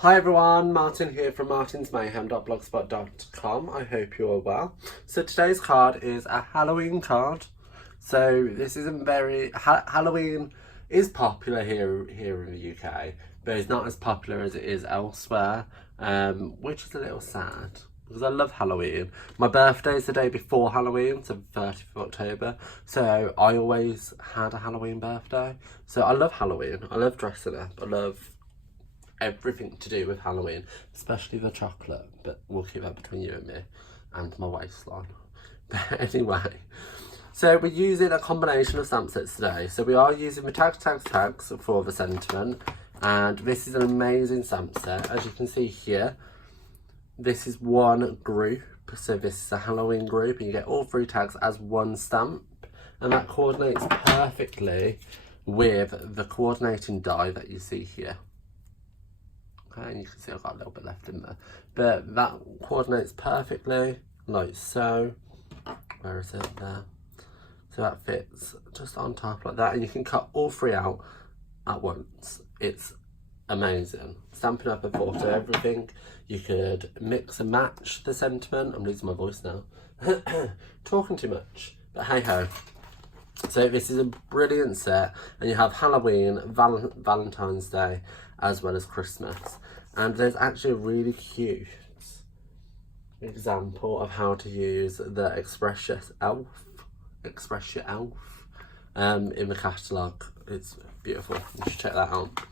Hi everyone, Martin here from martinsmayhem.blogspot.com. I hope you are well. So today's card is a Halloween card. So this isn't very... Halloween is popular here in the UK, but it's not as popular as it is elsewhere, which is a little sad. Because I love Halloween. My birthday is the day before Halloween, so 30th of October. So I always had a Halloween birthday. So I love Halloween. I love dressing up. I love everything to do with Halloween, especially the chocolate, but we'll keep that between you and me and my waistline. But anyway, so we're using a combination of stamp sets today. So we are using the tags for the sentiment, and this is an amazing stamp set. As you can see here, this is one group, so this is a Halloween group, and you get all three tags as one stamp, and that coordinates perfectly with the coordinating die that you see here. Okay, and you can see I've got a little bit left in there, but that coordinates perfectly, like so. Where is it? There. So that fits just on top like that, and you can cut all three out at once. It's amazing. Stampin' Up! I've thought of everything. You could mix and match the sentiment. I'm losing my voice now. Talking too much, but hey ho. So this is a brilliant set, and you have Halloween, Valentine's Day, as well as Christmas. And there's actually a really cute example of how to use the Express Your Elf in the catalogue. It's beautiful. You should check that out.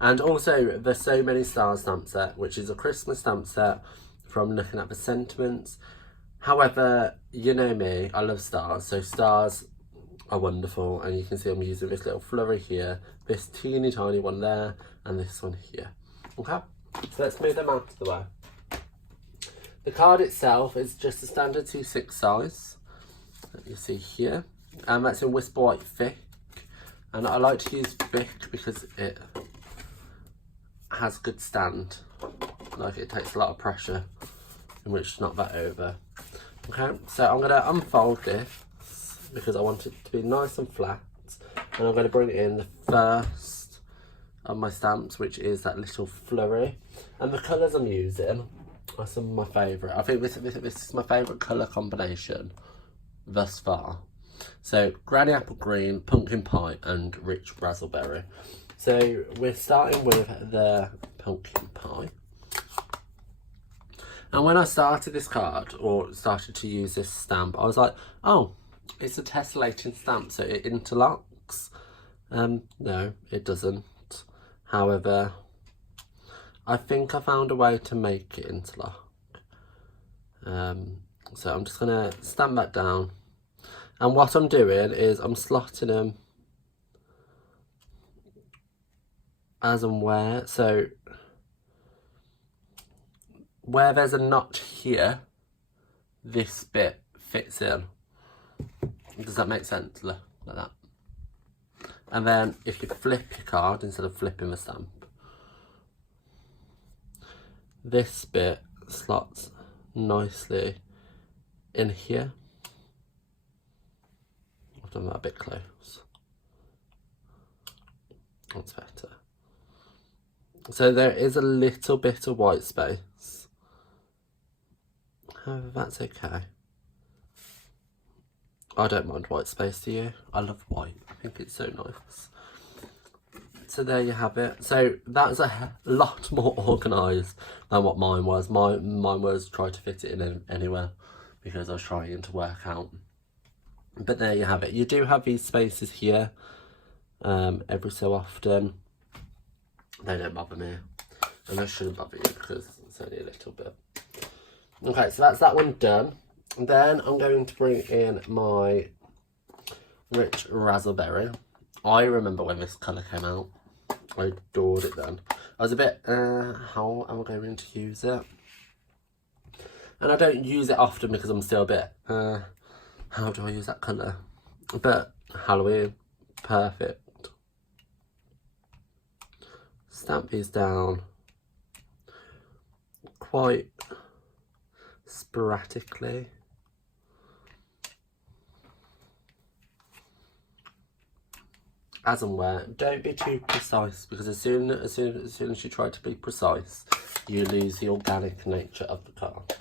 And also the So Many Stars stamp set, which is a Christmas stamp set from looking at the sentiments. However, you know me, I love stars, so stars are wonderful, and you can see I'm using this little flurry here, this teeny tiny one there, and this one here. Okay, so let's move them out of the way. The card itself is just a standard 2/6 size that you see here, and that's in Whisper White thick, and I like to use thick because it has good stand, like it takes a lot of pressure in which to knock that over. Okay, so I'm going to unfold this because I want it to be nice and flat, and I'm going to bring in the first of my stamps, which is that little flurry, and the colours I'm using are some of my favourite. I think this is my favourite colour combination thus far. So Granny Apple Green, Pumpkin Pie and Rich Razzleberry. So we're starting with the Pumpkin Pie. And when I started this card, or started to use this stamp, I was like, oh, it's a tessellating stamp, so it interlocks. No, it doesn't. However, I think I found a way to make it interlock. So I'm just going to stamp that down. And what I'm doing is I'm slotting them as and where. So where there's a notch here, this bit fits in. Does that make sense? Look, like that. And then if you flip your card instead of flipping the stamp, this bit slots nicely in here. I've done that a bit close. That's better. So there is a little bit of white space. However, that's okay. I don't mind white space, do you? I love white. I think it's so nice. So there you have it. So that's a lot more organised than what mine was. Mine was try to fit it in anywhere because I was trying to work out. But there you have it. You do have these spaces here every so often. They don't bother me, and they shouldn't bother you because it's only a little bit. Okay, so that's that one done. And then I'm going to bring in my Rich Razzleberry. I remember when this colour came out. I adored it then. I was a bit, how am I going to use it? And I don't use it often because I'm still a bit, how do I use that colour? But Halloween, perfect. Stamp these down quite sporadically. as and where. Don't be too precise, because as soon as you try to be precise, you lose the organic nature of the card.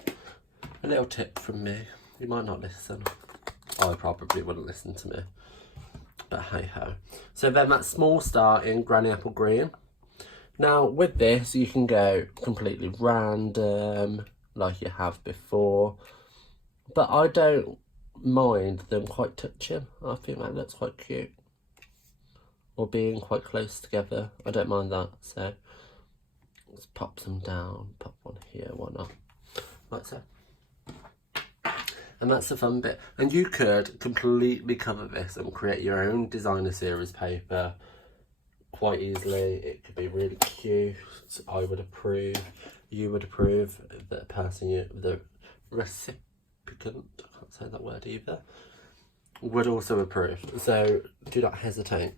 A little tip from me, you might not listen. I probably wouldn't listen to me, but hey ho. So then that small star in Granny Apple Green. Now with this you can go completely random like you have before, but I don't mind them quite touching. I think that looks quite cute, or being quite close together. I don't mind that, so let's pop some down, pop one here, why not, like so. And that's the fun bit. And you could completely cover this and create your own designer series paper quite easily. It could be really cute. I would approve. You would approve. The person, the recipient, I can't say that word either, would also approve. So do not hesitate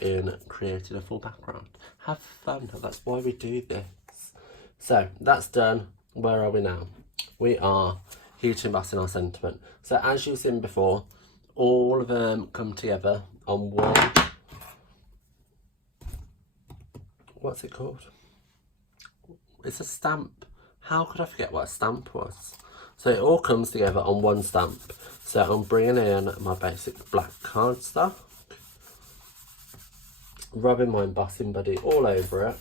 in creating a full background. Have fun. That's why we do this. So that's done. Where are we now? We are heat embossing our sentiment. So as you've seen before, all of them come together on one, what's it called? It's a stamp. How could I forget what a stamp was? So it all comes together on one stamp. So I'm bringing in my basic black cardstock, rubbing my embossing buddy all over it,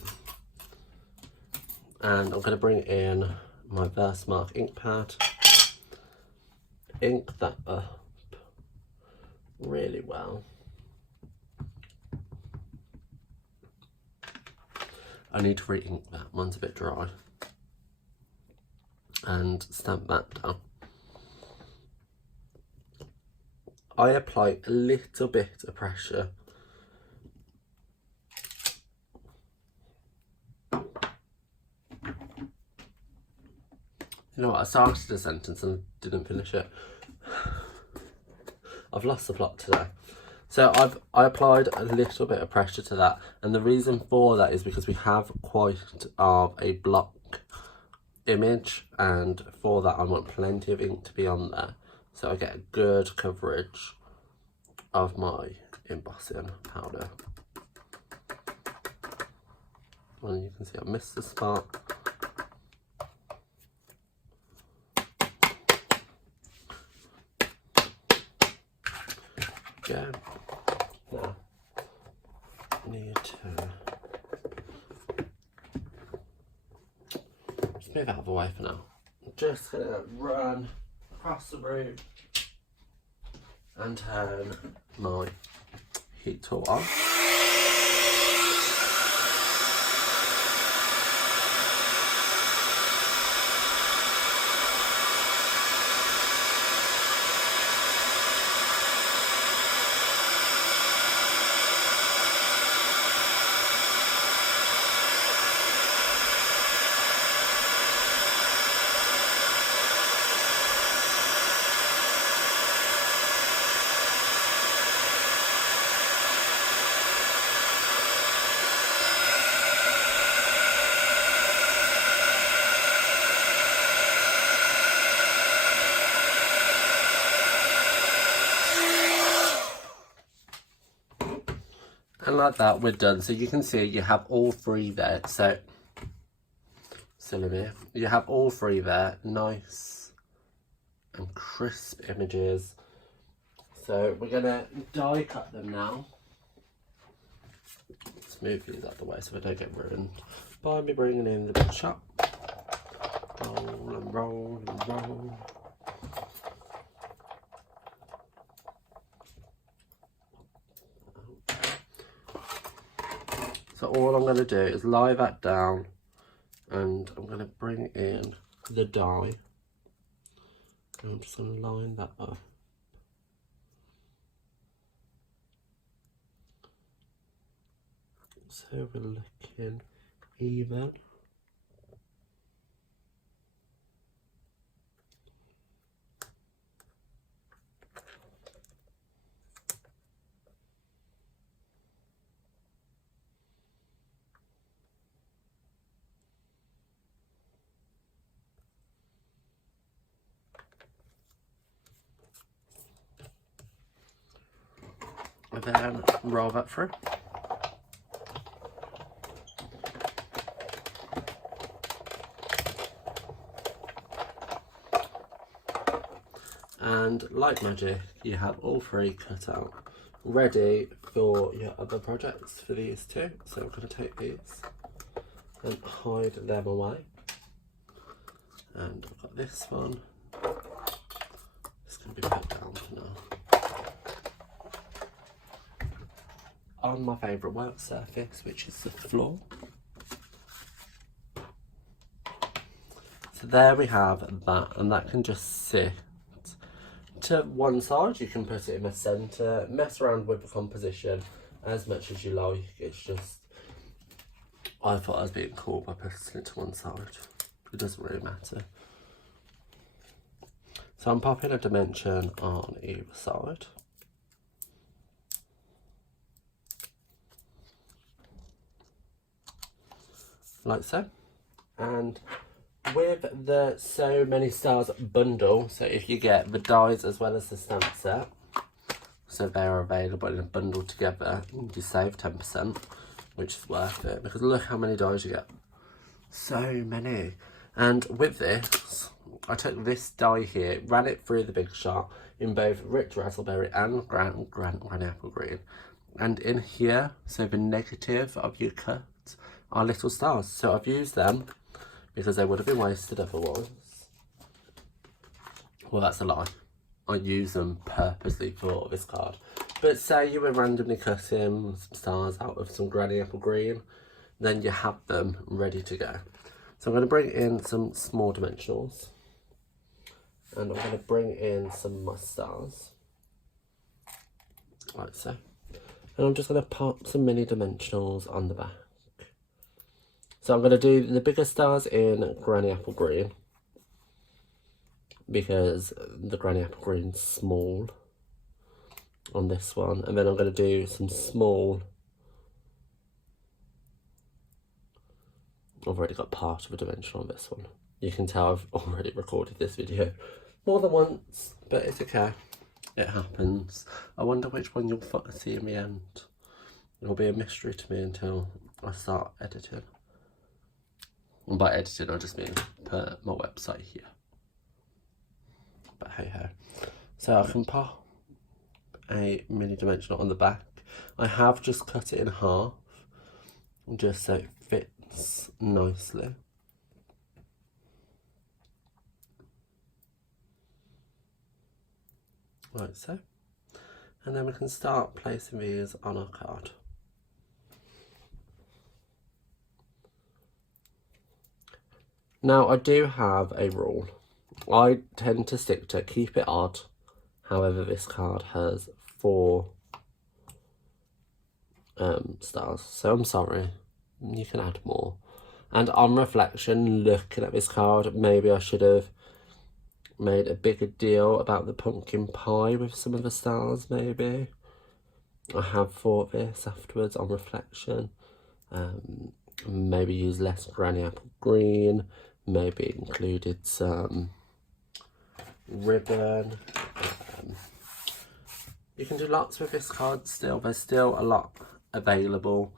and I'm going to bring in my Versamark ink pad, ink that up really well. I need to re-ink that, one's a bit dry, and stamp that down. I apply a little bit of pressure You know what, I started a sentence and didn't finish it. I've lost the plot today. So I applied a little bit of pressure to that, and the reason for that is because we have quite of a block image, and for that I want plenty of ink to be on there, so I get a good coverage of my embossing powder. And you can see I missed the spot. Go. Now, need to just move out of the way for now. I'm just gonna run across the room and turn my heat tool on. And like that, we're done. So you can see you have all three there. So, silly me. You have all three there. Nice and crisp images. So we're going to die cut them now. Let's move these out of the way so they don't get ruined by me bringing in the big shot. Roll and roll and roll. So all I'm going to do is lie that down, and I'm going to bring in the die, and I'm just going to line that up. So we're looking even. And then roll that through. And like magic, you have all three cut out, ready for your other projects for these two. So I'm going to take these and hide them away. And I've got this one. It's going to be put down for now. On my favourite work surface, which is the floor. So there we have that, and that can just sit to one side. You can put it in the centre, mess around with the composition as much as you like. It's just, I thought I was being cool by putting it to one side. It doesn't really matter. So I'm popping a dimension on either side. Like so. And with the So Many Stars bundle, so if you get the dies as well as the stamp set, so they're available in a bundle together, you save 10%, which is worth it, because look how many dies you get. So many. And with this, I took this die here, ran it through the Big Shot in both Rich Raspberry and Granny Apple Green. And in here, so the negative of your cut are little stars. So I've used them because they would have been wasted otherwise. Well, that's a lie. I use them purposely for this card. But say you were randomly cutting some stars out of some Granny Apple Green, then you have them ready to go. So I'm going to bring in some small dimensionals. And I'm going to bring in some of my stars. Like so. And I'm just going to pop some mini dimensionals on the back. So I'm going to do the bigger stars in Granny Apple Green, because the Granny Apple Green's small on this one. And then I'm going to do some small. I've already got part of a dimension on this one. You can tell I've already recorded this video more than once, but it's okay. It happens. I wonder which one you'll see in the end. It'll be a mystery to me until I start editing. And by editing, I just mean put my website here. But hey ho. So I can pop a mini dimensional on the back. I have just cut it in half, just so it fits nicely. Like so. And then we can start placing these on our card. Now I do have a rule. I tend to stick to keep it odd. However, this card has 4 stars. So I'm sorry. You can add more. And on reflection, looking at this card, maybe I should have made a bigger deal about the pumpkin pie with some of the stars, maybe. I have thought this afterwards on reflection. Maybe use less Granny Apple Green. Maybe included some ribbon. You can do lots with this card still. There's still a lot available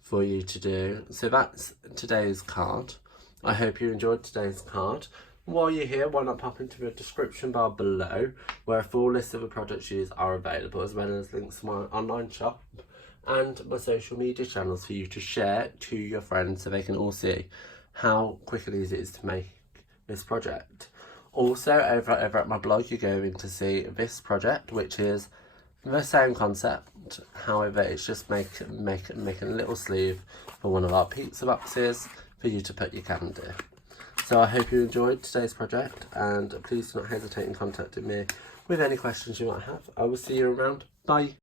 for you to do. So that's today's card. I hope you enjoyed today's card. While you're here, why not pop into the description bar below, where a full list of the products used are available, as well as links to my online shop and my social media channels for you to share to your friends so they can all see how quick and easy it is to make this project. Also, over at my blog, you're going to see this project, which is the same concept. However, it's just making a little sleeve for one of our pizza boxes for you to put your candy. So I hope you enjoyed today's project, and please do not hesitate in contacting me with any questions you might have. I will see you around. Bye.